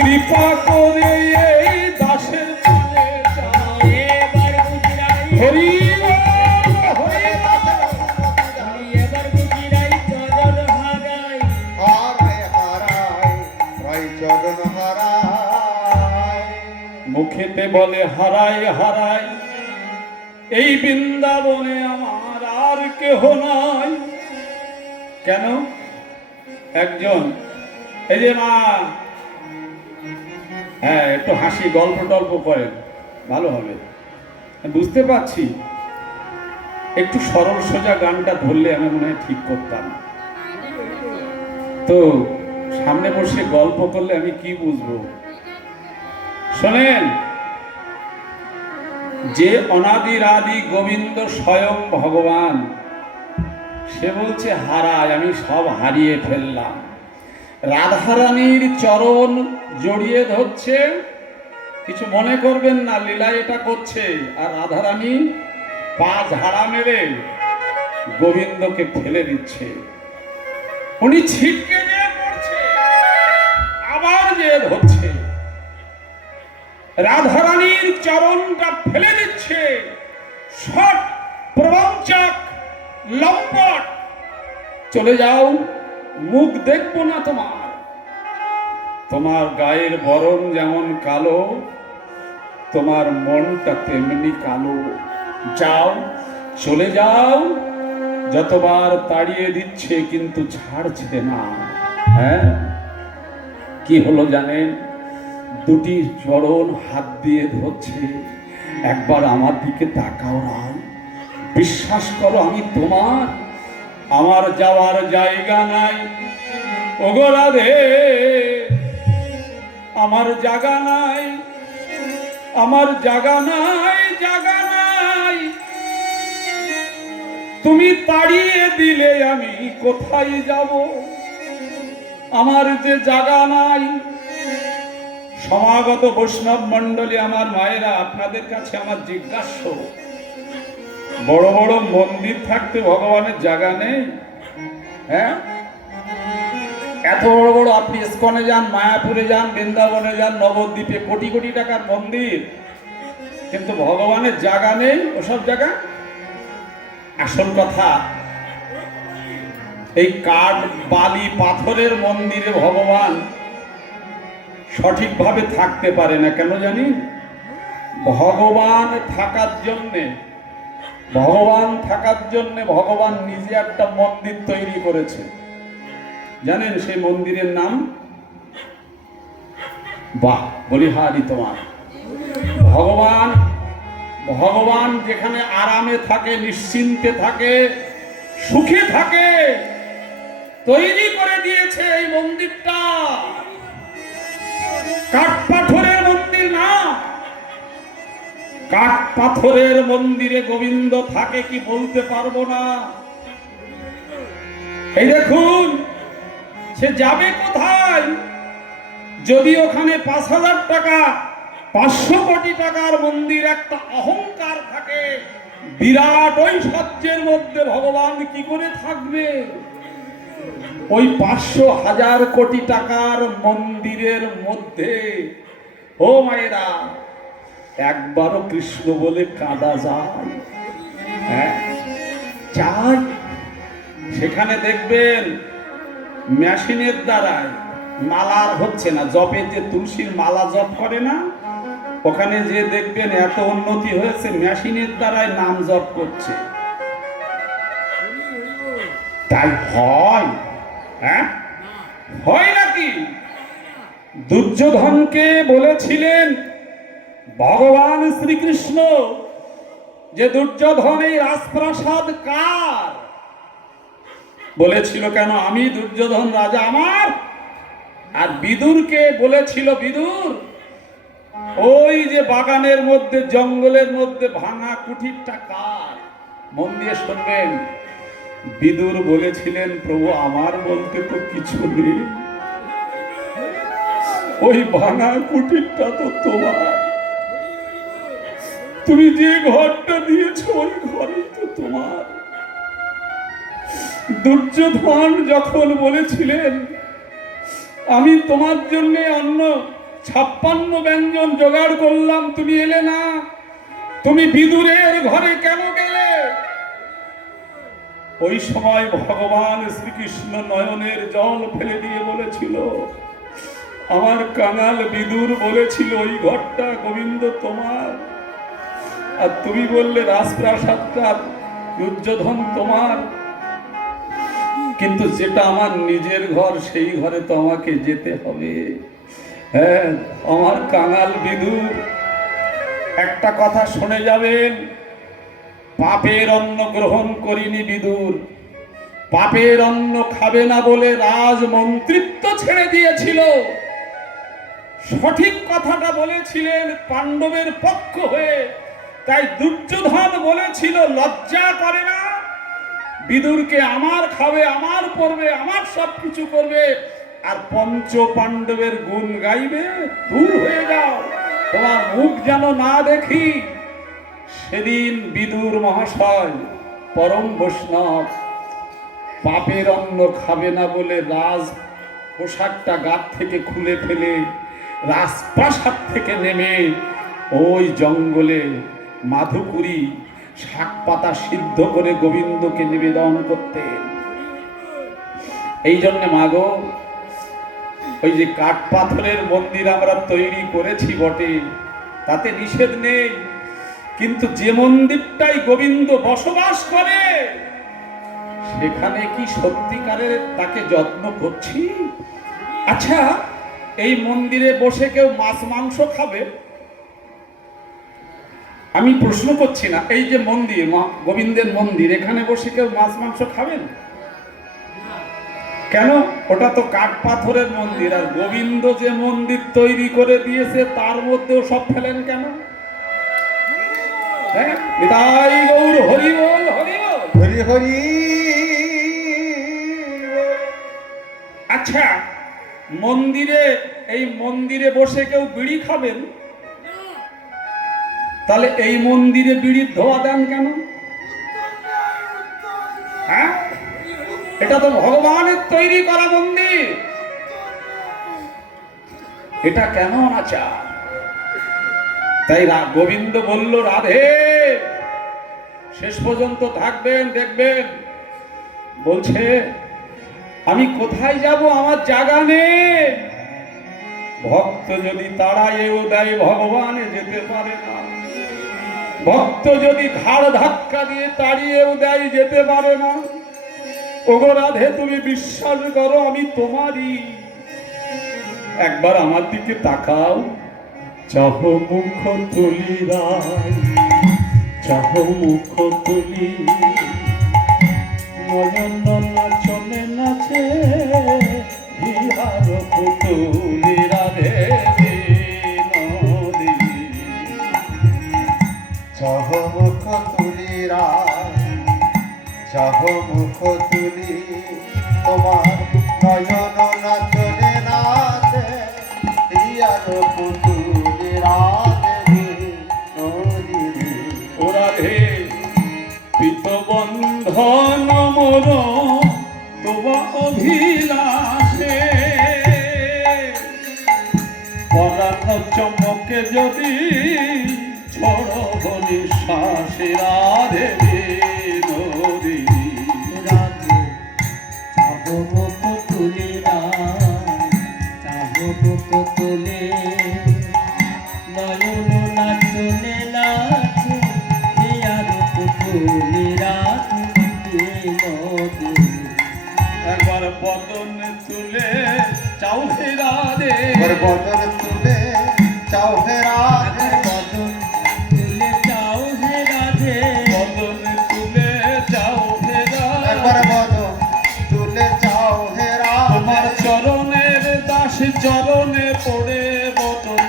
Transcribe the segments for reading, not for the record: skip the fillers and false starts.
কৃপা করে এই দাসের প্রাণে চাও। এবার বুঝিরাই হরি হরি এবার বুঝিরাই চরণ হারাই হারায় হারায় রাই চরণ হারায়। মুখেতে বলে হারাই হারাই, এই বৃন্দাবনে আমার আর কেহ নাই। কেন? একজন এই যে মা, হ্যাঁ একটু হাসি গল্প টল্প করেন, ভালো হবে। বুঝতে পারছি একটু সরল সোজা গানটা ধরলে আমি মনে হয় ঠিক করতাম। তো সামনে বসে গল্প করলে আমি কি বুঝবো? শোনেন, যে অনাদির আদি গোবিন্দ স্বয়ং ভগবান, সে বলছে হারায়, আমি সব হারিয়ে ফেললাম। রাধারানীর চরণ জড়িয়ে ধরছে, কিছু মনে করবেন না, লীলা এটা করছে। আর রাধারানী পা ঝাড়া মেরে গোবিন্দকে ফেলে দিচ্ছে। উনি ছিটকে নিয়ে পড়ছে, আবার যে ধরছে, রাধারানীর চরণটা ফেলে দিচ্ছে। সব প্রবঞ্চক লম্পট, চলে যাও, মুখ দেখবো না তোমার। তোমার গায়ের বরণ যেমন কালো, তোমার মনটা তেমনি কালো। যাও, চলে যাও। যতবার তাড়িয়ে দিচ্ছে কিন্তু ছাড়ছে না। হ্যাঁ, কি হলো জানেন? দুটি চরণ হাত দিয়ে ধরছে। একবার আমার দিকে তাকাও রাই, বিশ্বাস করো আমি তোমার, আমার যাওয়ার জায়গা নাই। ওগো রাধে, আমার জায়গা নাই, আমার জায়গা নাই, জায়গা নাই। তুমি তাড়িয়ে দিলে আমি কোথায় যাব? আমার যে জায়গা নাই। সমাগত বৈষ্ণব মণ্ডলী, আমার মায়েরা, আপনাদের কাছে আমার জিজ্ঞাস্য, বড় বড় মন্দির থাকতে ভগবানের জায়গা নেই? হ্যাঁ, এত বড় বড়, আপনি ইস্কনে যান, মায়াপুরে যান, বৃন্দাবনে যান, নবদ্বীপে কোটি কোটি টাকার মন্দির, কিন্তু ভগবানের জায়গা নেই ওসব জায়গা। আসল কথা, এই কাঠ বালি পাথরের মন্দিরে ভগবান সঠিকভাবে থাকতে পারে না। কেন জানি? ভগবান থাকার জন্যে ভগবান নিজে একটা মন্দির তৈরি করেছে। জানেন সেই মন্দিরের নাম? বাহ, বলিহারি তোমার। ভগবান যেখানে আরামে থাকে, নিশ্চিন্তে থাকে, সুখে থাকে, তৈরি করে দিয়েছে এই মন্দিরটা। কাঠ পাথরের মন্দির না। কাঠ পাথরের মন্দিরে গোবিন্দ থাকে কি বলতে পারবো না। এই দেখুন, সে যাবে কোথায়? যদি ওখানে 5,000 টাকা, 500 কোটি টাকার মন্দির, একটা অহংকার থাকে, বিরাট ঐশ্বর্যের মধ্যে ভগবান কি করে থাকবে? ওই 500,000 কোটি টাকার মন্দিরের মধ্যে, ও মায়েরা, একবারও কৃষ্ণ বলে কাঁদা যায়? হ্যাঁ, চাই। সেখানে দেখবেন মেশিনের দ্বারায় মালার হচ্ছে না, জপের যে তুলসীর মালা জপ করে না, ওখানে যে দেখবেন এত উন্নতি হয়েছে, মেশিনের দ্বারায় নাম জপ করছে। তাই হয়? হ্যাঁ, হয় নাকি? দুর্যোধনকে বলেছিলেন ভগবান শ্রীকৃষ্ণ যে দুর্যোধন, এই রাজপ্রাসাদ কার? বলেছিল কেন? আমি দুর্যোধন রাজা, আমার। আর বিদুরকে বলেছিল, বিদুর, ওই যে বাগানের মধ্যে, জঙ্গলের মধ্যে ভাঙা কুঠিরটা কার? মন দিয়ে শুনবেন। বিদুর বলেছিলেন, প্রভু আমার বলতে তো কিছু নেই, ওই ভাঙা কুঠিরটা তো তোমার। তুমি যে ঘরটা দিয়েছো ওই ঘরই তো তোমার। দুর্যোধন যখন বলেছিলেন আমি তোমার জন্য অন্ন 56 ব্যঞ্জন জোগাড় করলাম, তুমি এলে না। তুমি বিদুরের ঘরে কেন গেলে? ওই সময় ভগবান শ্রীকৃষ্ণ নয়নের জল ফেলে দিয়ে বলেছিল, আমার কাঙাল বিদুর বলেছিল ওই ঘরটা গোবিন্দ তোমার, আর তুমি বললে রাজপ্রাসাদটা দুর্যোধন তোমার। কিন্তু যেটা আমার নিজের ঘর সেই ঘরে তো আমাকে যেতে হবে। হ্যাঁ, আমার কাঙাল বিদুর, একটা কথা শুনে যাবেন, পাপের অন্ন গ্রহণ করিনি বিদুর। পাপের অন্ন খাবে না বলে রাজমন্ত্রিত্ব ছেড়ে দিয়েছিল। সঠিক কথাটা বলেছিলেন পাণ্ডবের পক্ষ হয়ে। তাই দুর্যোধন বলেছিল, লজ্জা করে না? বিদুরকে আমার খাবে, আমার পড়বে, আমার সবকিছু করবে, আর পঞ্চ পাণ্ডবের গুণ গাইবে? দূর হয়ে যাও, তোমার মুখ যেন না দেখি। সেদিন বিদুর মহাশয় পরম বৈষ্ণব পাপের অন্ন খাবে না বলে রাজ পোশাকটা গাত থেকে খুলে ফেলে রাজপ্রাসাদ থেকে নেমে ওই জঙ্গলে মাধুকুরি শাক পাতা সিদ্ধ করে গোবিন্দকে নিবেদন করতেন। এই জন্য মাগো, ওই যে কাঠ পাথরের মন্দির আমরা তৈরি করেছি বটে, তাতে নিষেধ নেই, কিন্তু যে মন্দিরটাই গোবিন্দ বসবাস করে সেখানে কি সত্যিকারের তাকে যত্ন করছি? আচ্ছা, এই মন্দিরে বসে কেউ মাছ মাংস খাবে? আমি প্রশ্ন করছি না। এই যে মন্দির, গোবিন্দের মন্দির, এখানে বসে কেউ মাছ মাংস খাবেন? কেন? ওটা তো কাঠ পাথরের মন্দির, আর গোবিন্দ যে মন্দির তৈরি করে দিয়েছে তার মধ্যেও সব ফেলেন কেন? হ্যাঁ, নিতাই গৌর হরি বল, হরি বল, হরি হরি। আচ্ছা, মন্দিরে, এই মন্দিরে বসে কেউ বিড়ি খাবেন? তাহলে এই মন্দিরে বিড়ির ধোয়া দেন কেন? হ্যাঁ, এটা তো ভগবানের তৈরি করা মন্দির, এটা কেন আচার? তাই গোবিন্দ বলল, রাধে শেষ পর্যন্ত থাকবেন, দেখবেন। বলছে, আমি কোথায় যাব, আমার জায়গা নেই। ভক্ত যদি তাড়াইও দেয় ভগবানে যেতে পারে না। ভক্ত যদি ঘাড় ধাক্কা দিয়ে তাড়িয়েও দেয় যেতে পারে না। ওগো রাধে, তুমি বিশ্বাস করো আমি তোমারই। একবার আমার দিকে তাকাও, চাহ মুখ তুলি রায়, চাহ মুখ তুলি, নয়ন নাচনে নাচে বিহার পুতুলি, রাধে বিনোদিনী। চাহ মুখ তুলি রায়, চাহ মুখ তুলি, তোমার নয়ন নাচনে নাচে হিয়ার পুতুলি, রাধে বিনোদিনী। ও রাধে, পিতবন্ধন মোর তোমা অভিলাষে, পরাণ চমকে যদি ছড়ব নিঃশ্বাসে, রাধে বিনোদিনী। রাধে চাহ মুখ তুলি রায়, চাহ মুখ তুলি, নয়ন নাচনে নাচে হিয়ার পুতুলি, রাধে বিনোদিনী। একবার বদন তুলে চাও হে রাধে, একবার বদন তুলে চাও হে রাধে, বদন তুলে চাও হে রাধে, বদন তুলে চাও হে একবার রাধে। বদন তুলে চাও হে তোমার রাধে, চরণের দাস চরণে পড়ে বদন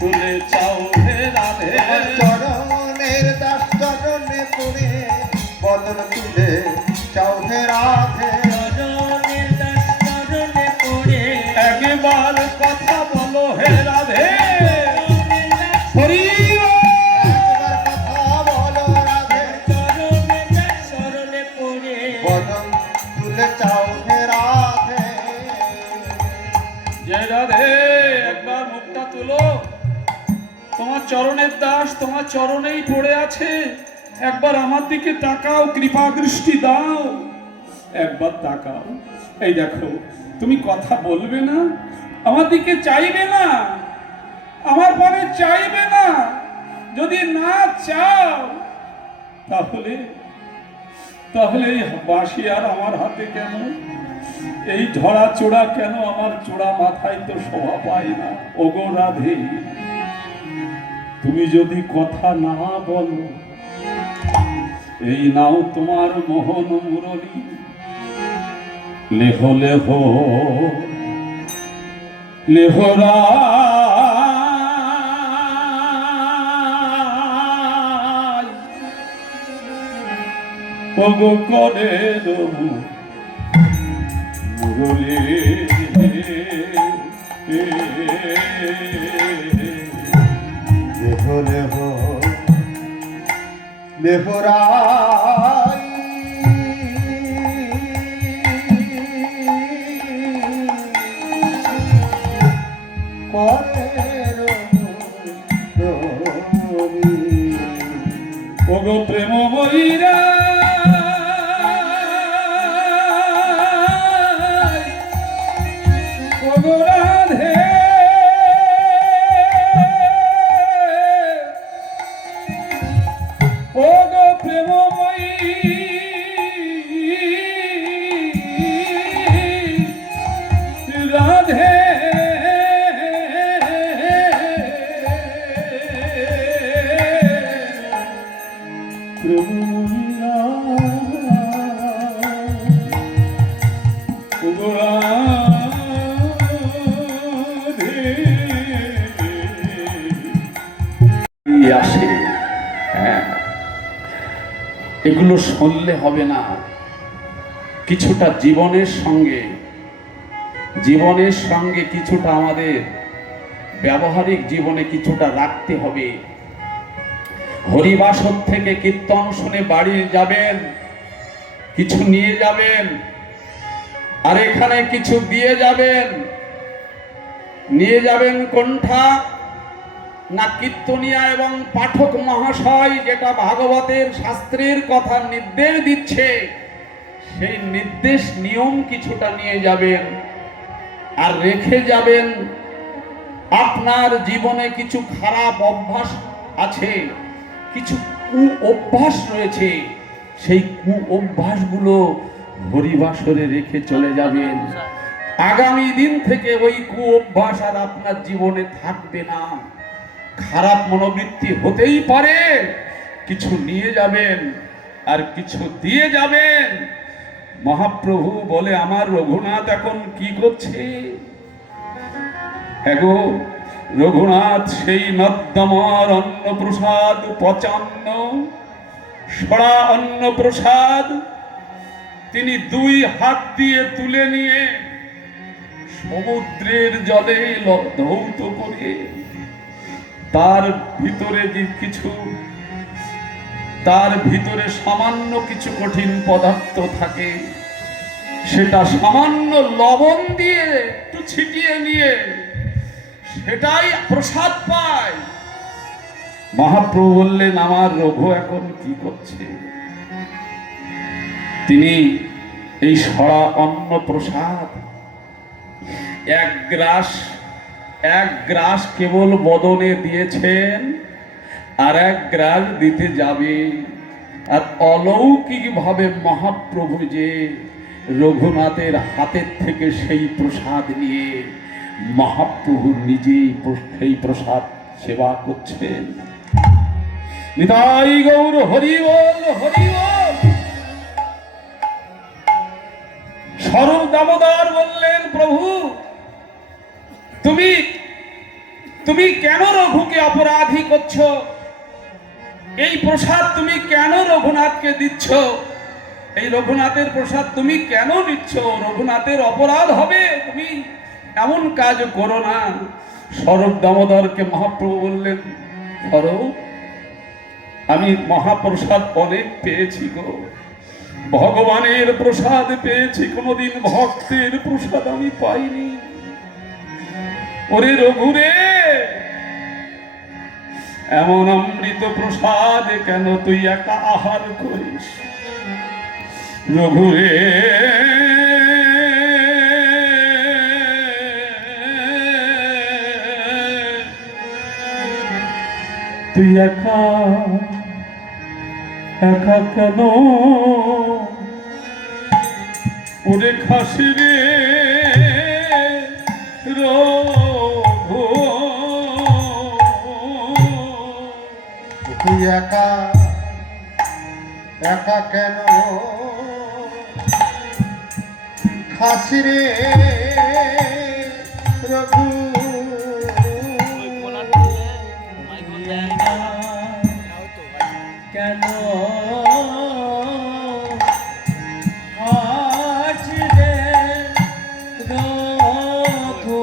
তুলে চাও হে রাধে। তোমার চরণের দাস চরণে পড়ে বদন তুলে চাও হে রাধে। চরণের দাস চরণে পড়ে, একবার কথা বলো হে রাধে, হরি বল। একবার কথা বলো রাধে, চরণের দাস চরণে পড়ে, বদন তুলে চাও হে রাধে। জয় রাধে, একবার চরণের দাস তোমার চরণেই পড়ে আছে, একবার আমার দিকে তাকাও, কৃপা দৃষ্টি দাও, একবার তাকাও। এই দেখো, তুমি কথা বলবে না, আমার দিকে চাইবে না, আমার পানে চাইবে না। যদি না চাও তাহলে তাহলে এই বাঁশি আর আমার হাতে কেন? এই ধরা চোড়া কেন আমার চোড়া মাথায় তো শোভা পায় না। ওগো রাধে, তুমি যদি কথা না বলো, এই নাও তোমার মোহন মুরলী, লেহ লেহ লেহরা ওগো করে দেবো মুরলী। লেহ লেহ লেহরাই করে ওগো প্রেম ময়ূরা ওগো রাধে, ওগো প্রেমময়ী রাধে, প্রেমময়ী ওগো রাধে আসে। হ্যাঁ, এগুলো শুনলে হবে না, কিছুটা জীবনের সঙ্গে কিছুটা আমাদের ব্যবহারিক জীবনে কিছুটা রাখতে হবে। হরিবাসর থেকে কীর্তন শুনে বাড়ি যাবেন, কিছু নিয়ে যাবেন, আর এখানে কিছু দিয়ে যাবেন। নিয়ে যাবেন কোনটা না, কীর্তনিয়া এবং পাঠক মহাশয় যেটা ভাগবতের শাস্ত্রের কথা নির্দেশ দিচ্ছে, সেই নির্দেশ নিয়ম কিছুটা নিয়ে যাবেন। আর রেখে যাবেন আপনার জীবনে কিছু খারাপ অভ্যাস আছে, কিছু কু অভ্যাস রয়েছে, সেই কু অভ্যাসগুলো হরিবাসরে রেখে চলে যাবেন। আগামী দিন থেকে ওই কু অভ্যাস আর আপনার জীবনে থাকবে না। খারাপ মনোবৃত্তি হতেই পারে, কিছু নিয়ে যাবেন আর কিছু দিয়ে যাবেন। মহাপ্রভু বলে, আমার রঘুনাথ এখন কি করছে? হ্যাগো, রঘুনাথ সেই নর্দমার অন্নপ্রসাদ, পচান্ন সড়া অন্নপ্রসাদ তিনি দুই হাত দিয়ে তুলে নিয়ে সমুদ্রের জলে ধৌত করে, তার ভিতরে সামান্য কিছু কঠিন পদার্থ থাকে, সেটা সামান্য লবণ দিয়ে একটু ছিটিয়ে নিয়ে সেটাই প্রসাদ পায়। মহাপ্রভু বললেন, আমার রঘু এখন কি করছে? তিনি এই সড়া অন্ন প্রসাদ এক গ্রাস কেবল বদনে দিয়েছেন, আর এক গ্রাস দিতে যাবে। আর অলৌকিক ভাবে মহাপ্রভু যে রঘুনাথের হাতের থেকে সেই প্রসাদ নিয়ে মহাপ্রভু নিজেই সেই প্রসাদ সেবা করছেন। নিতাই গৌর হরি বল, হরি বল। স্বরূপ দামোদর বললেন, প্রভু তুমি কেন রঘুকে অপরাধী করছো? এই প্রসাদ তুমি কেন রঘুনাথকে দিচ্ছ? এই রঘুনাথের প্রসাদ তুমি কেন দিচ্ছ? রঘুনাথের অপরাধ হবে, তুমি এমন কাজ করো না। স্বরূপ দামোদরকে মহাপ্রভু বললেন, স্বরূপ, আমি মহাপ্রসাদ অনেক পেয়েছি গো, ভগবানের প্রসাদ পেয়েছি, কোনোদিন ভক্তের প্রসাদ আমি পাইনি। ওরে রঘুরে, এমন অমৃত প্রসাদ কেন তুই একা আহার করিস রঘুরে? তুই একা একা কেন ওরে খাসি রে রঘু? তুই একা একা কেন খাসি রে রঘু? কেন আজ রে রঘু?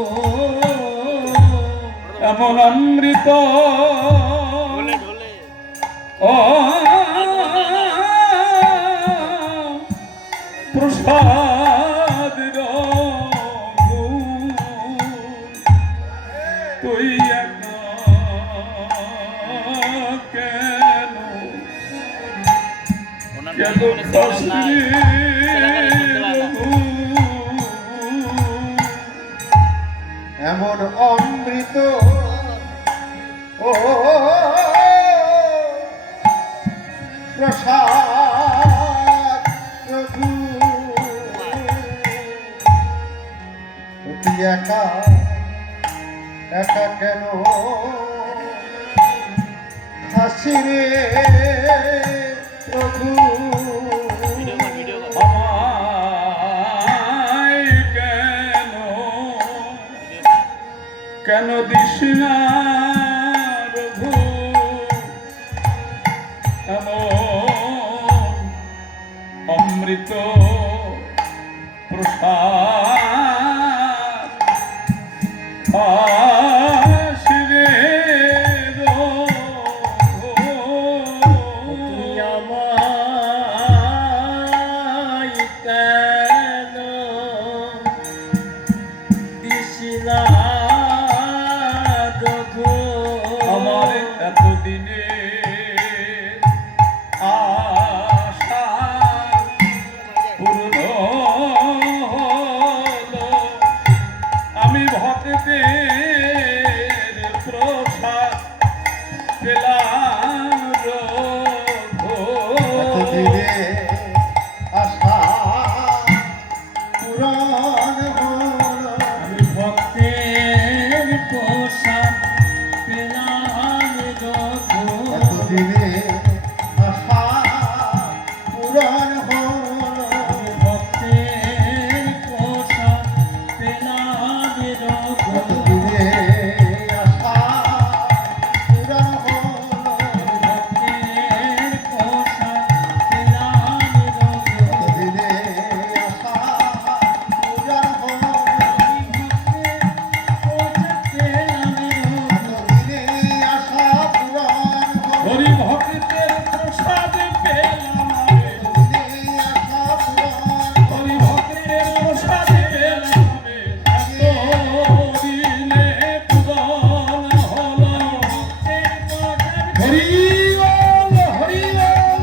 এমন অমৃত ও প্রসাদ রঘু তুই একা কেন কেন খাসি রঘু? এমন অমৃত ও প্রসাদ রঘু তুই একা একা কেন হাসি রে রঘু? আমায় কেন কেন দিস না রঘু এমন অমৃত প্রসাদ আসিরে রঘু? তুই আমায় কেন দিস না রঘু? আমার এতদিনে আশা পূর্ণ হলো, আমি ভক্তের প্রসাদ পেলাম রঘু। এতদিনে আশা পূরণ হলো, আমি ভক্তের প্রসাদ পেলাম রঘু। এতদিনে আশা পূরণ হলো, আমি ভক্তের প্রসাদ পেলাম রঘু। এতদিনে আশা পূরণ হলো, ভক্তের প্রসাদ পেলাম রঘু। এতদিনে আশা পূরণ হলো, এতদিনে আশা পূরণ হলো, হরি ভক্তের প্রসাদ পেলাম রে, এতদিনে আশা পূরণ হরি ভক্তের প্রসাদ পেলাম রে, এতদিনে পূরণ হলো। হরি বল, হরি বল।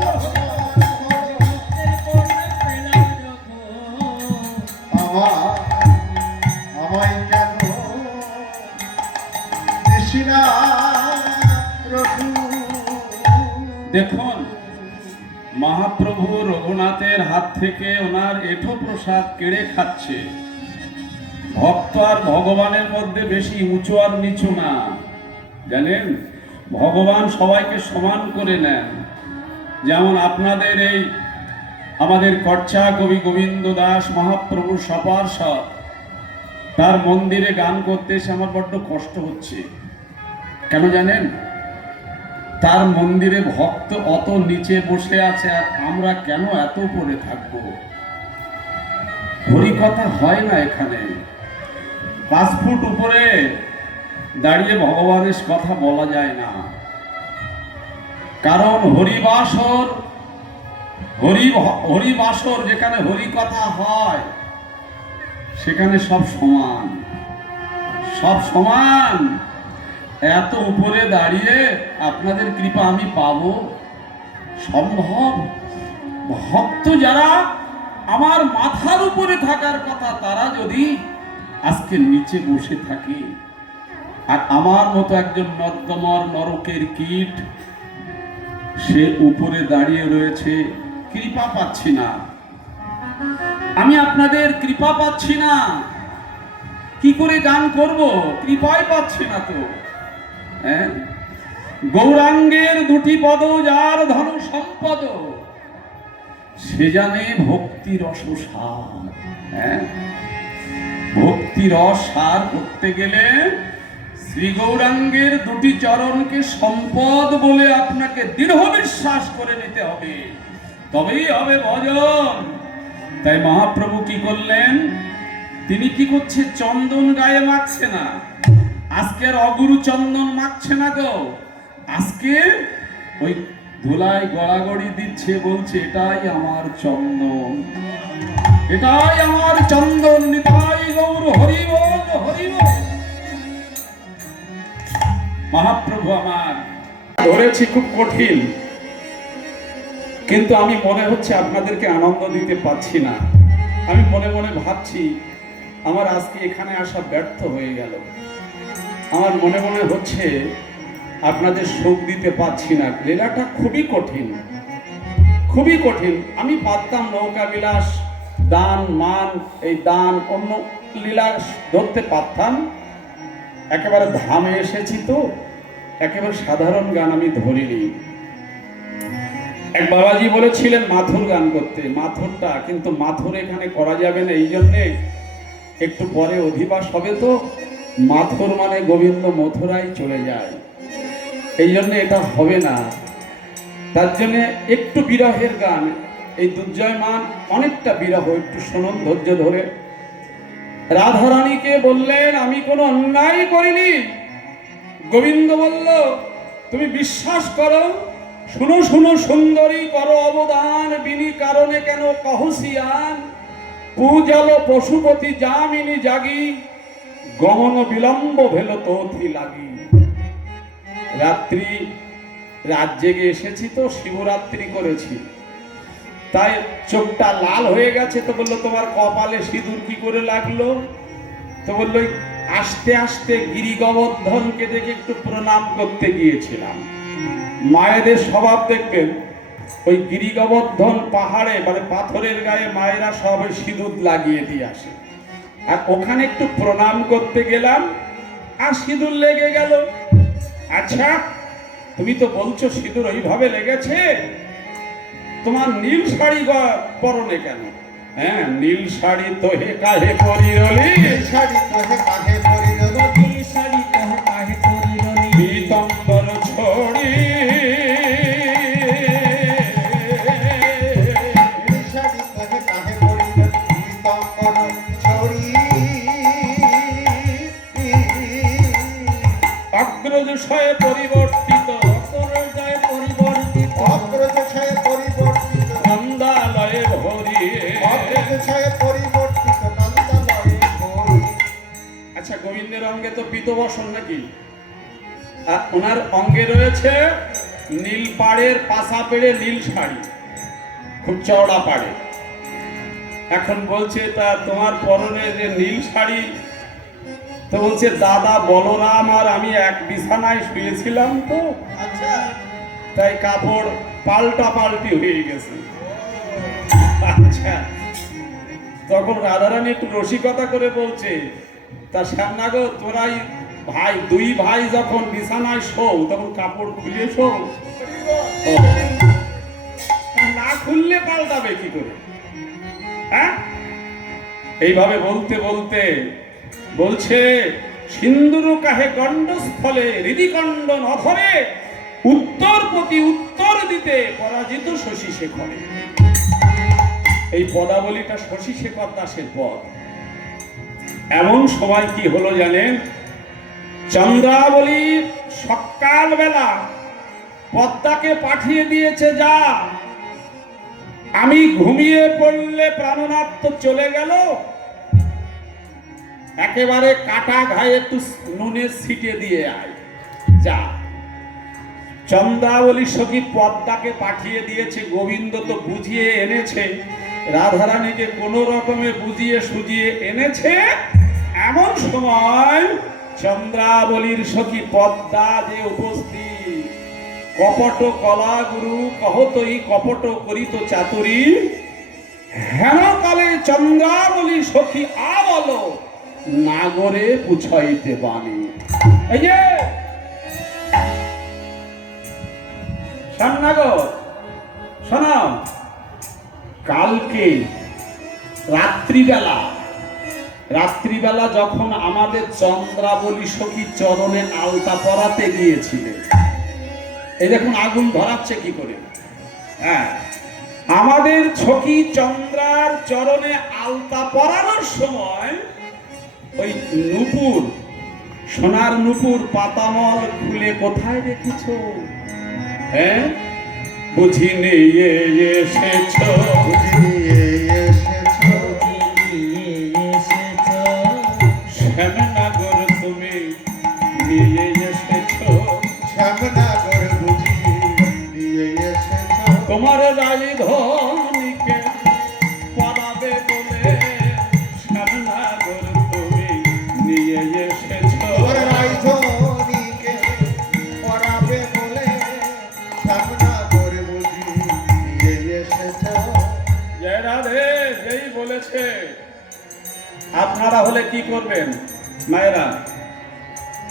আমায় কেন দিসি না রঘু? দেখুন, মহাপ্রভু রঘুনাথের হাত থেকে ওনার এঁঠো প্রসাদ কেড়ে খাচ্ছে। ভক্ত আর ভগবানের মধ্যে বেশি উঁচু আর নিচু না, জানেন? ভগবান সবাইকে সমান করে নেন। যেমন আপনাদের এই আমাদের কর্চা কবি গোবিন্দ দাস মহাপ্রভু সপার্ষদ, তার মন্দিরে গান করতে এসে আমার বড্ড কষ্ট হচ্ছে। কেন জানেন? তার মন্দিরে ভক্ত অত নিচে বসে আছে, আর আমরা কেন এত উপরে থাকব? হরিকথা হয় না এখানে। 5 ফুট উপরে দাঁড়িয়ে ভগবানের কথা বলা যায় না, কারণ হরিবাসর যেখানে হরিকথা হয় সেখানে সব সমান, সব সমান। এত উপরে দাঁড়িয়ে আপনাদের কৃপা আমি পাবো সম্ভব? ভক্ত যারা আমার মাথার উপরে থাকার কথা তারা যদি আজকে নিচে বসে থাকে, আর আমার মতো একজন নর্দমর নরকের কীট সে উপরে দাঁড়িয়ে রয়েছে, কৃপা পাচ্ছি না, আমি আপনাদের কৃপা পাচ্ছি না, কি করে গান করব? কৃপাই পাচ্ছি না তো। হ্যাঁ, গৌরাঙ্গের দুটি পদ যার ধন সম্পদ, সে জানে ভক্তি রস সার। হ্যাঁ, ভক্তি রস সার করতে গেলে শ্রী গৌরাঙ্গের দুটি চরণকে সম্পদ বলে আপনাকে দৃঢ় বিশ্বাস করে নিতে হবে, তবেই হবে ভজন। তাই মহাপ্রভু কি করলেন? তিনি কি করছে? চন্দন গায়ে মাখছে না, আজকের অগুরু চন্দন মাখছে না গো, আজকে ওই ধুলায় গড়াগড়ি দিচ্ছে, বলছে এটাই আমার চন্দন, এটাই আমার চন্দন, নিতাই গৌর হরি বল হরি বল। মহাপ্রভু আমার ধরেছি খুব কঠিন, কিন্তু আমি মনে হচ্ছে আপনাদেরকে আনন্দ দিতে পারছি না। আমি মনে মনে ভাবছি আমার আজকে এখানে আসা ব্যর্থ হয়ে গেল। আমার মনে মনে হচ্ছে আপনাদের সুখ দিতে পারছি না। লীলাটা খুবই কঠিন, খুবই কঠিন। আমি পারতাম নৌকা বিলাস, দান মান, এই দান অন্য লীলা ধরতে পারতাম। একেবারে ধামে এসেছি তো একেবারে সাধারণ গান আমি ধরিনি। এক বাবাজি বলেছিলেন মাথুর গান করতে, মাথুরটা কিন্তু মাথুর এখানে করা যাবে না, এই জন্যে একটু পরে অধিবাস হবে তো, মাথুর মানে গোবিন্দ মথুরায় চলে যায়, এই জন্য এটা হবে না। তার জন্য একটু বিরহের গান, এই দুর্জয়মান অনেকটা বিরহ, একটু শুনুন ধৈর্য ধরে। রাধারানীকে বললেন আমি কোনো অন্যায় করিনি। গোবিন্দ বলল তুমি বিশ্বাস করো, শুনো শুনো সুন্দরী করো অবদান, বিনি কারণে কেন কহসিয়ান, পূজালো পশুপতি যামিনী জাগি, গমন বিলম্ব ভেল তোথি লাগি। রাত্রি রাত জেগে এসেছি তো, শিবরাত্রি করেছি, তাই চোখটা লাল হয়ে গেছে। তো বললো তোমার কপালে সিঁদুর কি করে লাগলো? তো বললো আস্তে আস্তে গিরি গোবর্ধনকে দেখে একটু প্রণাম করতে গিয়েছিলাম। মায়েদের স্বভাব দেখবেন, ওই গিরি গোবর্ধন পাহাড়ে মানে পাথরের গায়ে মায়েরা সব সিঁদুর লাগিয়ে দিয়ে আসে, আর ওখানে একটু প্রণাম করতে গেলাম আর সিঁদুর লেগে গেল। আচ্ছা তুমি তো বলছো সিঁদুর ওইভাবে লেগেছে, তোমার নীল শাড়ি পরনে কেন? হ্যাঁ, নীল শাড়ি তো হে কাহে পরিরলি, শাড়ি তোহে কাহে পরিরলি, নীল শাড়ি তোহে কাহে পরিরলি, পীতাম্বর ছড়ি, শাড়ি তোহে কাহে পরিরলি, পীতাম্বর ছড়ি। অগ্রজশয়ে পরিবর্তিত, অপরাজয় পরিবর্তিত, অগ্রজশয়ে পরিবর্তিত, নন্দালয়ে ভরি। অগ্রজশয়ে পরিবর্তিত, নন্দালয়ে ভরি। আচ্ছা গোবিন্দের অঙ্গে তো পীতবসন নাকি? আর ওনার অঙ্গে রয়েছে নীল পাড়ের পাশা পেড়ে নীল শাড়ি, খুব চওড়া পাড়ে। এখন বলছে তা তোমার পরনে যে নীল শাড়ি, তো বলছে দাদা বলরাম আর আমি এক বিছানায় শুয়েছিলাম তো, আচ্ছা তাই কাপড় পাল্টা পাল্টি হয়ে গেছে। আচ্ছা, তখন রাধারানী একটু রসিকতা করে বলছে তা শ্যামনা গো তোরাই ভাই, দুই ভাই যখন বিছানায় শোও তখন কাপড় খুলে শোও, না খুললে পাল্টাবে কি করে? হ্যাঁ, এইভাবে বলতে বলতে বলছে সিন্দুর কাহে গণ্ডস্থলে হৃদিকণ্ড নধরে, উত্তর প্রতি উত্তর দিতে পরাজিত শশী শেখরে। এই পদাবলীটা শশী শেখর দাসের পদ। এমন সময় কি হলো জানেন? চন্দ্রাবলী সকাল বেলা পদ্মাকে পাঠিয়ে দিয়েছে, যা আমি ঘুমিয়ে পড়লে প্রাণনাথ তো চলে গেল, একেবারে কাটা ঘায়ে একটু নুনের ছিটে দিয়ে আয়। যা। চন্দ্রাবলী সখী পদ্মাকে পাঠিয়ে দিয়েছে, গোবিন্দ তো বুঝিয়ে এনেছে, রাধারানীকে কোনো রকমে বুঝিয়ে সুজিয়ে এনেছে। এমন সময় চন্দ্রাবলীর সখী পদ্মা যে উপস্থিত, কপট কলা গুরু কহতই কপট করিত চাতুরী, হেন কালে চন্দ্রাবলী সখী আবল নাগরে পুছাইতে বাণী। এই যে শ্যামনগর শোনো, কালকে রাত্রিবেলা যখন আমাদের চন্দ্রাবলী সখী চরণে আলতা পরাতে গিয়েছিলেন, এই দেখুন আগুন ধরাচ্ছে কি করে। হ্যাঁ, আমাদের সখী চন্দ্রার চরণে আলতা পরানোর সময় ওই নূপুর, সোনার নূপুর পাতামল খুলে কোথায় রেখেছো? হ্যাঁ, বুঝি নিয়ে এসেছো, শ্যামনগর তুমি নিয়ে এসেছো, শ্যামনগর বুঝি নিয়ে এসেছো, তোমার রাজধানীকে পড়াবে বলে শ্যামনগর তুমি নিয়ে এসেছো, তোমার রাজধানীকে পড়াবে বলে শ্যামনগর বুঝি নিয়ে এসেছো। জয় রাধে। যেই বলেছে, আপনারা হলে কি করবেন মায়েরা?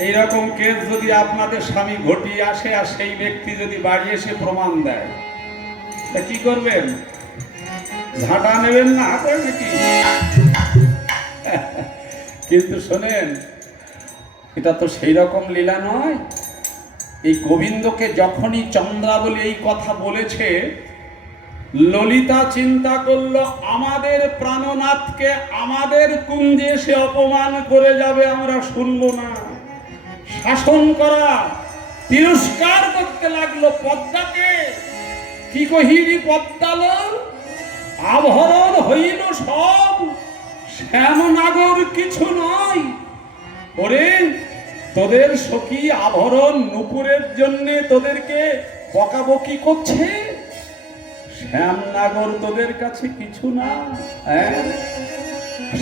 এইরকম কেস যদি আপনাদের স্বামী ঘটিয়ে আসে আর সেই ব্যক্তি যদি বাড়ি এসে প্রমাণ দেয়, তা কি করবেন? ঝাঁটা নেবেন না হাতে নাকি? কিন্তু শোনেন, এটা তো সেই রকম লীলা নয়। এই গোবিন্দকে যখনই চন্দ্রাবলী এই কথা বলেছে, ললিতা চিন্তা করলো আমাদের প্রাণনাথকে আমাদের কুঞ্জে সে অপমান করে যাবে, আমরা শুনবো না। শাসন করা, তিরস্কার করতে লাগলো পদ্মাকে। কি কহিলি পদ্মালোর, আভরণ হইল সব, শ্যামনগর কিছু নয়। ওরে, তোদের সখী আভরণ নূপুরের জন্য তোদেরকে বকাবকি করছে, শ্যামনগর তোদের কাছে কিছু না। হ্যাঁ,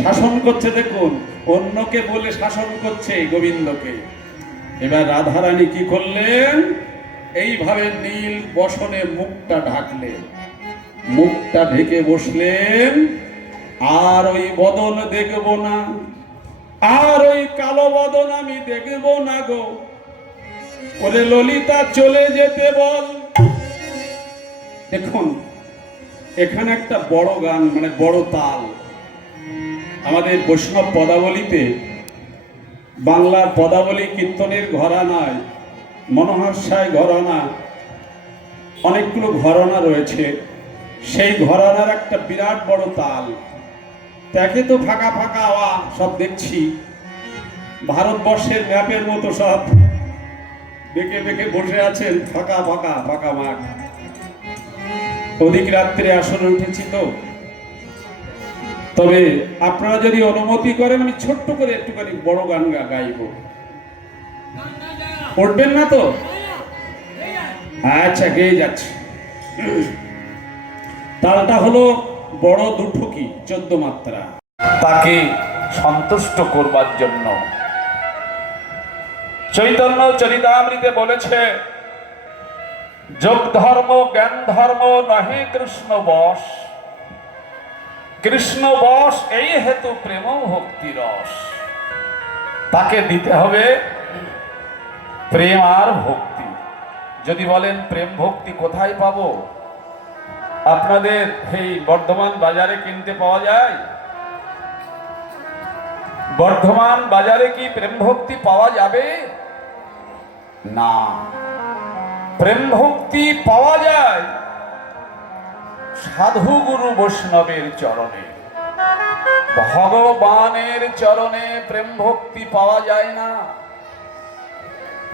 শাসন করছে দেখুন, অন্যকে বলে শাসন করছে গোবিন্দকে। এবার রাধারানী কি করলেন? এইভাবে নীল বসনে মুখটা ঢাকলেন, মুখটা ঢেকে বসলেন। আর ওই বদন দেখব না, আর ওই কালো বদন আমি দেখব না গো। ওরে ললিতা চলে যেতে বল। দেখুন, এখানে একটা বড় গান, মানে বড় তাল। আমাদের বৈষ্ণব পদাবলীতে, বাংলার পদাবলী কীর্তনের ঘরানায়, মনোহারশায় ঘরানা, অনেকগুলো ঘরানা রয়েছে। সেই ঘরানার একটা বিরাট বড় তাল। তাকে তো ফাঁকা ফাঁকা আওয়াজ সব দেখছি, ভারতবর্ষের ম্যাপের মতো সব বেঁকে বেঁকে বসে আছেন, ফাঁকা ফাঁকা ফাঁকা মাঠ। অধিক রাত্রে আসলে উঠেছি তো, তবে আপনারা যদি অনুমতি করেন আমি ছোট্ট করে একটুখানি বড় গান গাইব। উঠবেন না তো? আচ্ছা, গেয়ে যাচ্ছে। তালটা হলো বড় দুঠুকি, 14 মাত্রা। তাকে সন্তুষ্ট করবার জন্য চৈতন্য চরিতামৃতে বলেছে, যোগ ধর্ম জ্ঞান ধর্ম নহে কৃষ্ণ বশ, কৃষ্ণ বশ এই হেতু প্রেম ভক্তি রস। তাকে দিতে হবে প্রেম আর ভক্তি। যদি বলেন প্রেম ভক্তি কোথায় পাবো, আপনাদের এই বর্ধমান বাজারে কিনতে পাওয়া যায়? বর্ধমান বাজারে কি প্রেম ভক্তি পাওয়া যাবে? না। প্রেম ভক্তি পাওয়া যায় সাধু গুরু বৈষ্ণবের চরণে, ভগবানের চরণে প্রেম ভক্তি পাওয়া যায় না।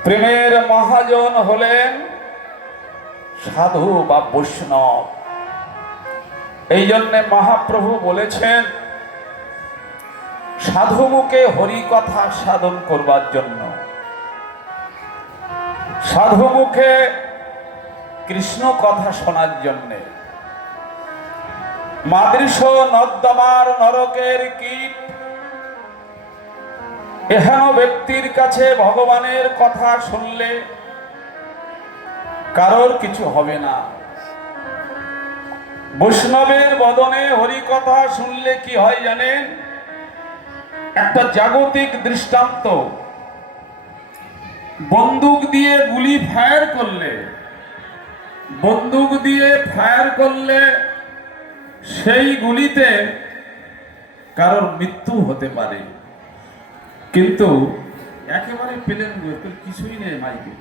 প্রেমের মহাজন হলেন সাধু বা বৈষ্ণব। এই জন্যে মহাপ্রভু বলেছেন, সাধু মুখে হরি কথা সাধন করবার জন্য সাধু মুখে কৃষ্ণ কথা শোনার জন্যে, মাদৃশ নর্দমার নরকের কীট এহেন ব্যক্তির কাছে ভগবানের কথা শুনলে কারোর কিছু হবে না। বৈষ্ণবের বদনে হরি কথা শুনলে কি হয় জানেন? একটা জাগতিক দৃষ্টান্ত, বন্দুক দিয়ে গুলি ফায়ার করলে সেই গুলিতে কারোর মৃত্যু হতে পারে, কিন্তু একেবারে প্লেন কিছুই নেই মাইকে,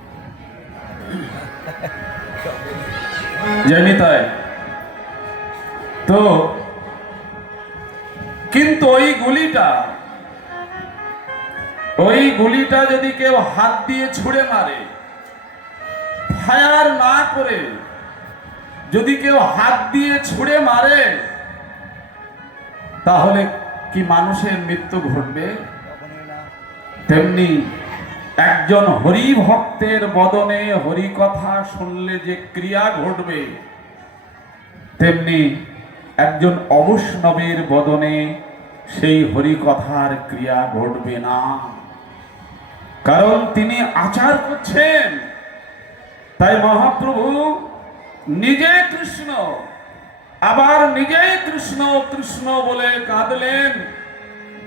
জানি তাই তো। কিন্তু ওই গুলিটা যদি কেউ হাত দিয়ে ছুঁড়ে মারে, ফায়ার না করে যদি কেউ হাত দিয়ে ছুঁড়ে মারে, তাহলে কি মানুষের মৃত্যু ঘটবে? তেমনি একজন হরি ভক্তের বদনে হরি কথা শুনলে যে ক্রিয়া ঘটবে, তেমনি একজন অবৈষ্ণবের বদনে সেই হরি কথার ক্রিয়া ঘটবে না, কারণ তিনি আচার করছেন। তাই মহাপ্রভু নিজে কৃষ্ণ, আবার নিজেই কৃষ্ণ কৃষ্ণ বলে কাঁদলেন,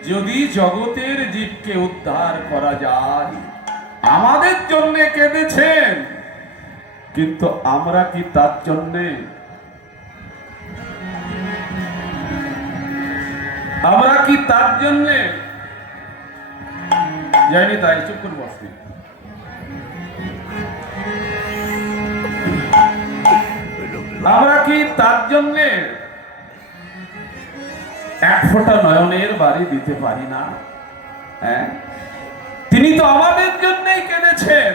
যদি জগতের জীবকে উদ্ধার করা যায়। আমাদের জন্য কেঁদেছেন, কিন্তু আমরা কি তার জন্যে যাইনি? তাই চুপ করে বসছি। আমরা কি তার জন্যে এক ফোঁটা নয়নের বাড়ি দিতে পারি না? হ্যাঁ, তিনি তো আমাদের জন্যই কেঁদেছেন।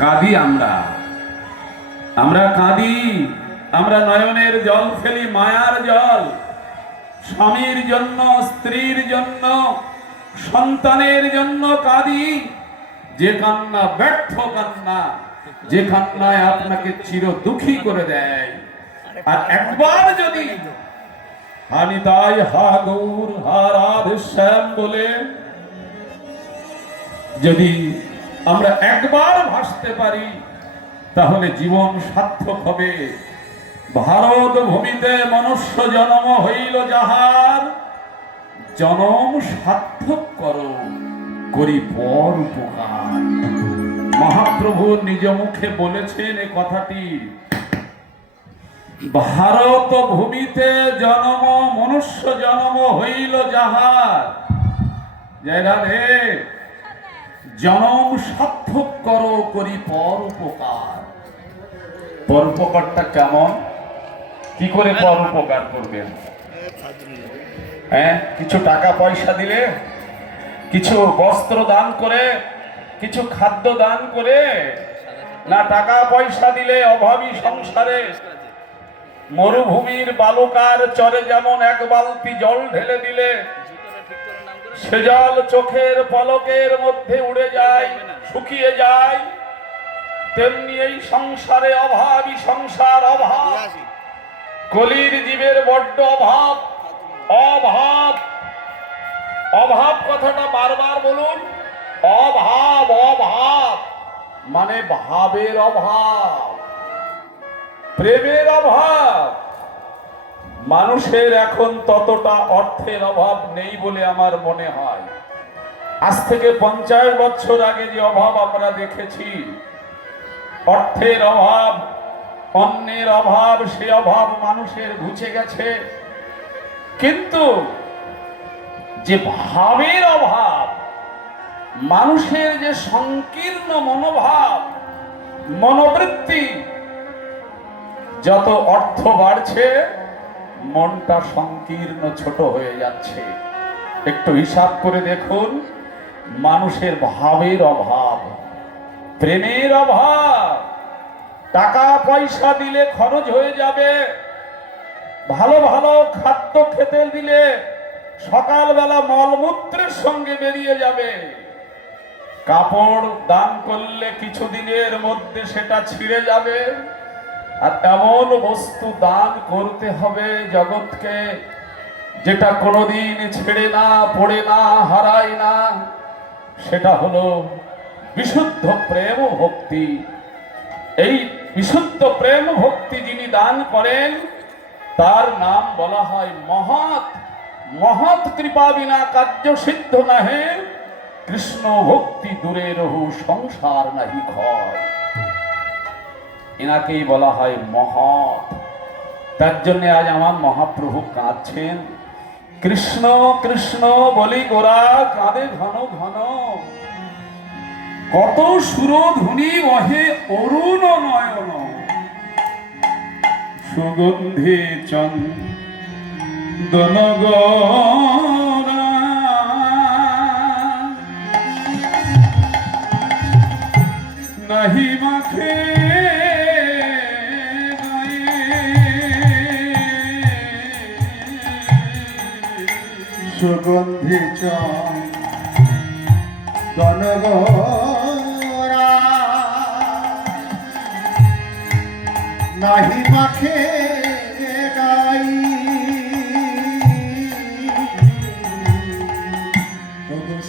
কাঁদি আমরা কাঁদি, আমরা নয়নের জল ফেলি, মায়ার জল, স্বামীর জন্য, স্ত্রীর জন্য, সন্তানের জন্য কাঁদি। যে কান্না ব্যর্থ কান্না, যে কান্নায় আপনাকে চির দুঃখী করে দেয়। আর একবার যদি হানিতাই হা গৌর হা রাধে শ্যাম বলে যদি আমরা একবার ভাসতে পারি, তাহলে জীবন সার্থক হবে। ভারত ভূমিতে মনুষ্য জন্ম হইল যাহার, জনম সার্থক করো করি পর উপকার। মহাপ্রভু নিজ মুখে বলেছেন এ কথাটি। ভারত ভূমিতে জন্ম মনুষ্য জন্ম হইল যাহার, জয় রাধে, জনম সার্থক করো করি পর উপকার। পর উপকারটা কেমন? কি করে পর উপকার করবেন? হ্যাঁ, কিছু টাকা পয়সা দিলে, কিছু বস্ত্র দান করে, কিছু খাদ্য দান করে, না টাকা পয়সা দিলে অভাবী সংসারে মরুভূমির বালুকার চরে যেমন এক বালতি জল ঢেলে দিলে সে জল চোখের পলকের মধ্যে উড়ে যায়, শুকিয়ে যায়, তেমনি এই সংসারে অভাবী সংসার, অভাব, কলির জীবের বড্ড অভাব। অভাব অভাব কথাটা বারবার বলুন। অভাব, অভাব মানে ভাবের অভাব, প্রেমের অভাব। মানুষের এখন ততটা অর্থের অভাব নেই বলে আমার মনে হয়। আজ থেকে 50 বছর আগে যে অভাব আমরা দেখেছি, অর্থের অভাব, অন্নের অভাব, সে অভাব মানুষের ঘুচে গেছে। কিন্তু যে ভাবের অভাব, মানুষের যে সংকীর্ণ মনোভাব, মনোবৃত্তি, যত অর্থ বাড়ছে মনটা সংকীর্ণ ছোট হয়ে যাচ্ছে। একটু হিসাব করে দেখুন, মানুষের ভাবের অভাব, প্রেমের অভাব। টাকা পয়সা দিলে খরচ হয়ে যাবে, ভালো ভালো খাদ্য খেতে দিলে সকালবেলা মলমূত্রের সঙ্গে বেরিয়ে যাবে, কাপড় দান করলে কিছুদিনের মধ্যে সেটা ছিঁড়ে যাবে, আর এমন বস্তু দান করতে হবে জগৎকে যেটা কোনোদিন ছেড়ে না, পড়ে না, হারায় না। সেটা হলো বিশুদ্ধ প্রেম ও ভক্তি। এই বিশুদ্ধ প্রেম ভক্তি যিনি দান করেন তার নাম বলা হয় মহৎ। মহৎ কৃপা বিনা কার্য সিদ্ধ নাহে, কৃষ্ণ ভক্তি দূরে রহু সংসার নাহি ক্ষয়। এনাকেই বলা হয় মহৎ। তার জন্য আজ আমার মহাপ্রভু কাঁদছেন, কৃষ্ণ কৃষ্ণ বলি গোরা কাঁদে ঘন ঘন, কত সুরধুনি বহে অরুণ নয়ন, সুগন্ধি চন্দন গরা, নাহি মাখে সুগন্ধি চন্দন গরা, নাহি মাখে গাই।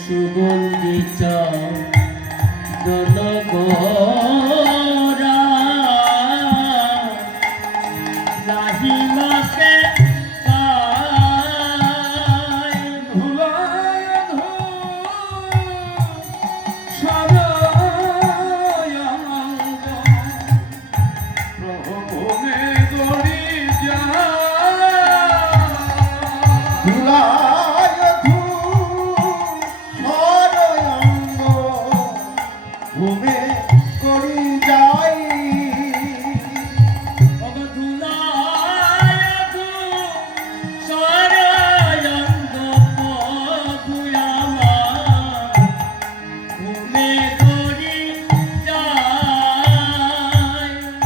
সুগন্ধি চন্দন গরা, নাহি মাখে গাই। ধুলায় সারায় অঙ্গ, প্রভুমে গড়ি যায়। ধুলায় ধূসরয়ঙ্গ, ঘুমে করি যাই।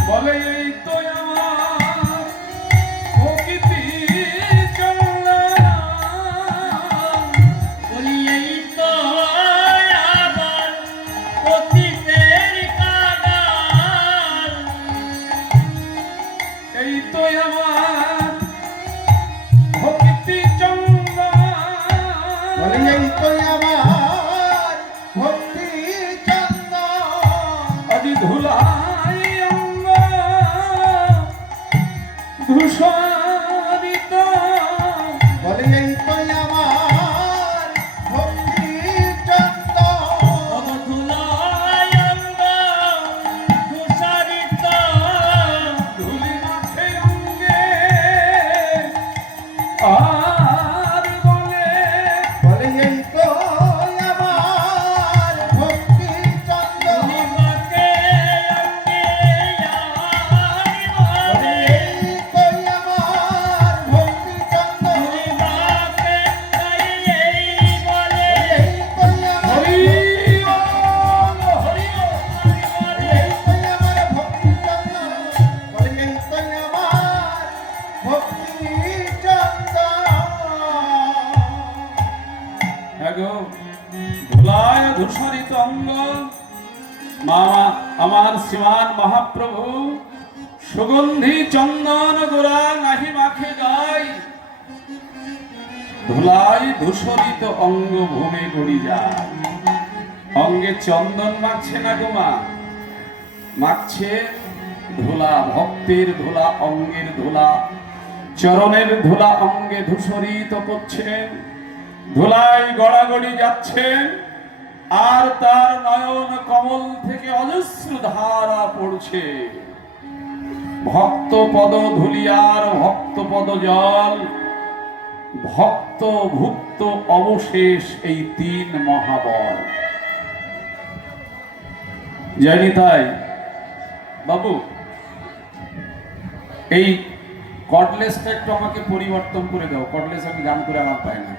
বলে এই তো আমার প্রকৃতি চলনা, এই তো আমার ভক্তি চন্দন, বলে এই তো আমার ভক্তি চন্দন। আজি ধুলাই অঙ্গ ধূসরিত, বলে এই তো আমার ভক্তি চন্দন। ধুলি মাখে অঙ্গে আর বলে, বলে এই তো আমার ভক্তি চন্দন। বলে এই তো আমার ভক্তি চন্দন। এই তো আমার হরি ওম, হরি ওম। এই তো আমার ভক্তি চন্দন। বলে এই তো আমার ভক্তি চন্দন। হ্যাঁ গো, ধুলায় ধূসরিত অঙ্গ, মামা আমার শ্রীমান মহাপ্রভু সুগন্ধি চন্দন গোরা নাহি মাখে গাই। ধুলায় ধূসরিত অঙ্গ ভূমে গড়ি যায়। অঙ্গে চন্দন মাখছে না গো মা, মাখছে ধুলা, ভক্তের ধুলা, অঙ্গের ধুলা, চরণের ধুলা অঙ্গে ধূসরিত করছেন। ধুলায় গড়াগড়ি যাচ্ছে, আর তার নয়ন কমল থেকে অজস্র ধারা পড়ছে। ভক্ত পদ ধুলিয়ার ভক্ত পদ জল, ভক্ত ভুক্ত অবশেষ এই তিন মহাবল। জানি তাই বাবু, এই কর্ডলেসটা একটু আমাকে পরিবর্তন করে দাও। কর্ডলেস আমি গান করে আমার পাই না।